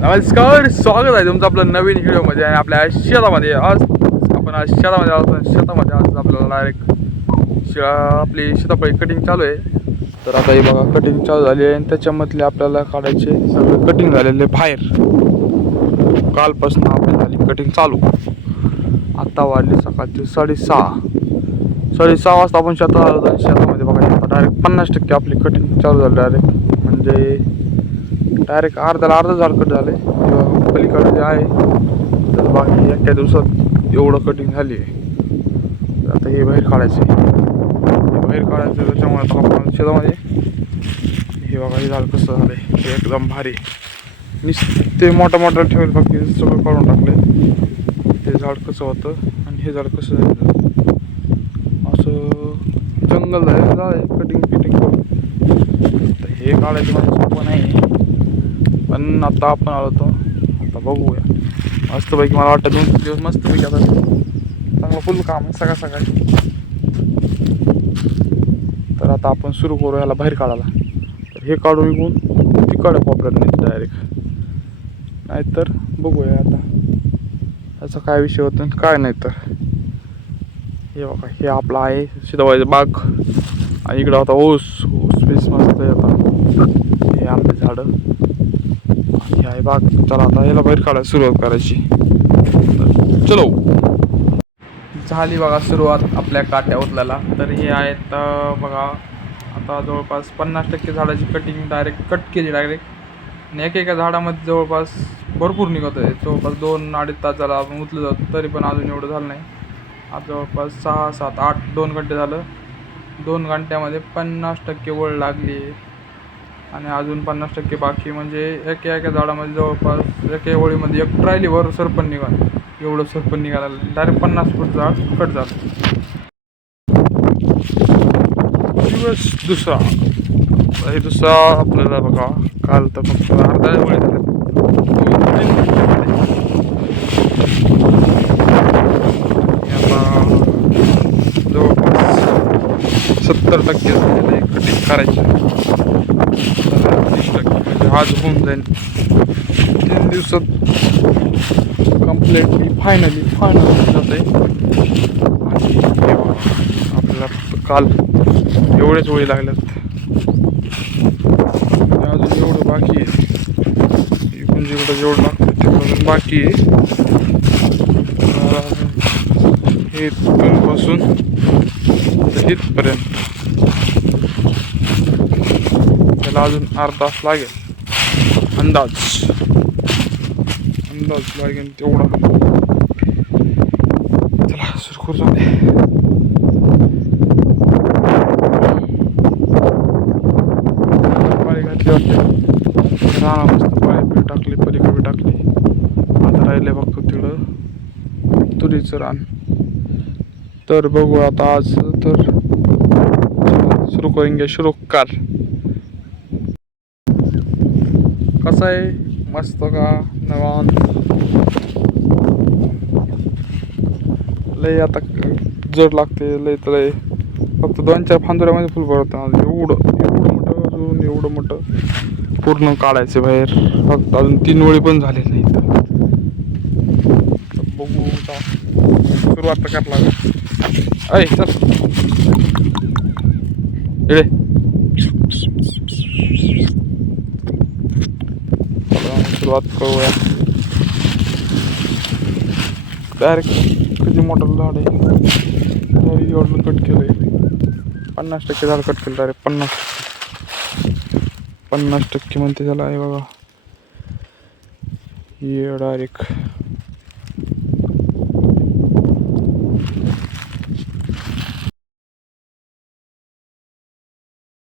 नमस्कार, स्वागत आहे तुमचं आपलं नवीन व्हिडिओमध्ये. आणि आपल्या शेतामध्ये आज शेतामध्ये आज आपल्याला डायरेक्ट आपली सीताफळ कटिंग चालू आहे. तर आता हे बघा कटिंग चालू झाली आहे आणि त्याच्यामधले आपल्याला काढायचे सगळं कटिंग झालेले बाहेर. कालपासून आपली झाली कटिंग चालू. आता वाजले सकाळचे 6:30 वाजता आपण शेतात आलो. आणि शेतामध्ये बघा डायरेक्ट 50% आपली कटिंग चालू झाली डायरेक्ट. म्हणजे डायरेक्ट अर्धा झाड कट झालं आहे. किंवा पलीकडे जे आहे तर बाकी एका दिवसात एवढं कटिंग झाली आहे. तर आता हे बाहेर काढायचं त्याच्यामुळे आता आपण शेतामध्ये हे बघा हे झाड कसं झालं आहे. हे एकदम भारी नुसते मोठा ठेवेल बाकी सगळं काढून टाकले. ते झाड कसं होतं आणि हे झाड कसं झालं असं जंगल झालं आहे कटिंग करून. तर हे काढायचं म्हणजे सोपं नाही. पण आता आपण आलो होतो, आता बघूया मस्तपैकी. मला वाटतं 2 दिवस मस्तपैकी आता चांगलं फुल काम आहे सकाळी. तर आता आपण सुरू करू याला बाहेर काढायला. तर हे काढून विकून तिकडे कोपऱ्यात नाही डायरेक्ट. नाहीतर बघूया आता त्याचा काय विषय होतो काय. नाही तर हे बघा हे आपलं आहे सीताफळाची बाग. आणि इकडं होता ऊस पीस मस्त आहे. आता हे आंबे झाडं हे आहे बाग. चला आता याला बाहेर काढायला सुरुवात करायची. चलो झाली बघा सुरुवात आपल्या काट्या उचलायला. तर हे आहेत बघा आता जवळपास 50% झाडाची कटिंग डायरेक्ट कट केली डायरेक्ट. आणि एका झाडामध्ये जवळपास भरपूर निघत आहे. जवळपास 2-2.5 तास झाला आपण उचलत जातो तरी पण अजून एवढं झालं नाही. आता जवळपास 6, 7, 8 2 घंटे झालं. 2 घंट्यामध्ये 50% वळ लागली आणि अजून 50% बाकी. म्हणजे एका झाडामध्ये जवळपास एका वळीमध्ये एक ट्रायलीवर सरपण निघालं. एवढं सरपण निघालं डायरेक्ट 50 फूट झाड कट झालं. दिवस दुसरा हे दुसरा आपल्याला बघा काल तर फक्त अर्धा वळी झाले. जवळपास 70% झालेलं आहे कटिंग करायची. 30% म्हणजे आज होऊन जाईल 3 दिवसात कम्प्लिटली फायनली जात आहे. आणि आपल्याला फक्त काल एवढेच वळी लागल्यात. अजून एवढं बाकी आहे. इकडून जेवढं लागतं तेवढं बाकी आहे. हे इथपासून इथपर्यंत त्याला अजून अर्धा तास लागेल अंदाज लागेल तेवढा. चला सुरू करू जाऊ. पाळी घातली वाटते राणा मस्त पाळी टाकली पलीकडे टाकली. आता राहिले बघतो तिकडं तुरीचं रान. तर बघू आता आज तर सुरू करेंगे शुरू कर. कसं आहे मस्त का निवांत. लय आता जड लागते लय तर लय. फक्त 2-4 फांदुऱ्यामध्ये फुल भरतं. एवढं मोठं पूर्ण काढायचं बाहेर. फक्त अजून 3 वळी पण झाले नाही. तर बघू आता सुरुवात तर करायला लागेल. अय चल इकडे सुरुवात करूया. डायरेक्ट किती मोठं झाड आहे एवढं कट केलं आहे. 50% झाड कट केलं डायरेक्ट 50% म्हणते त्याला आहे बघा. हे डायरेक्ट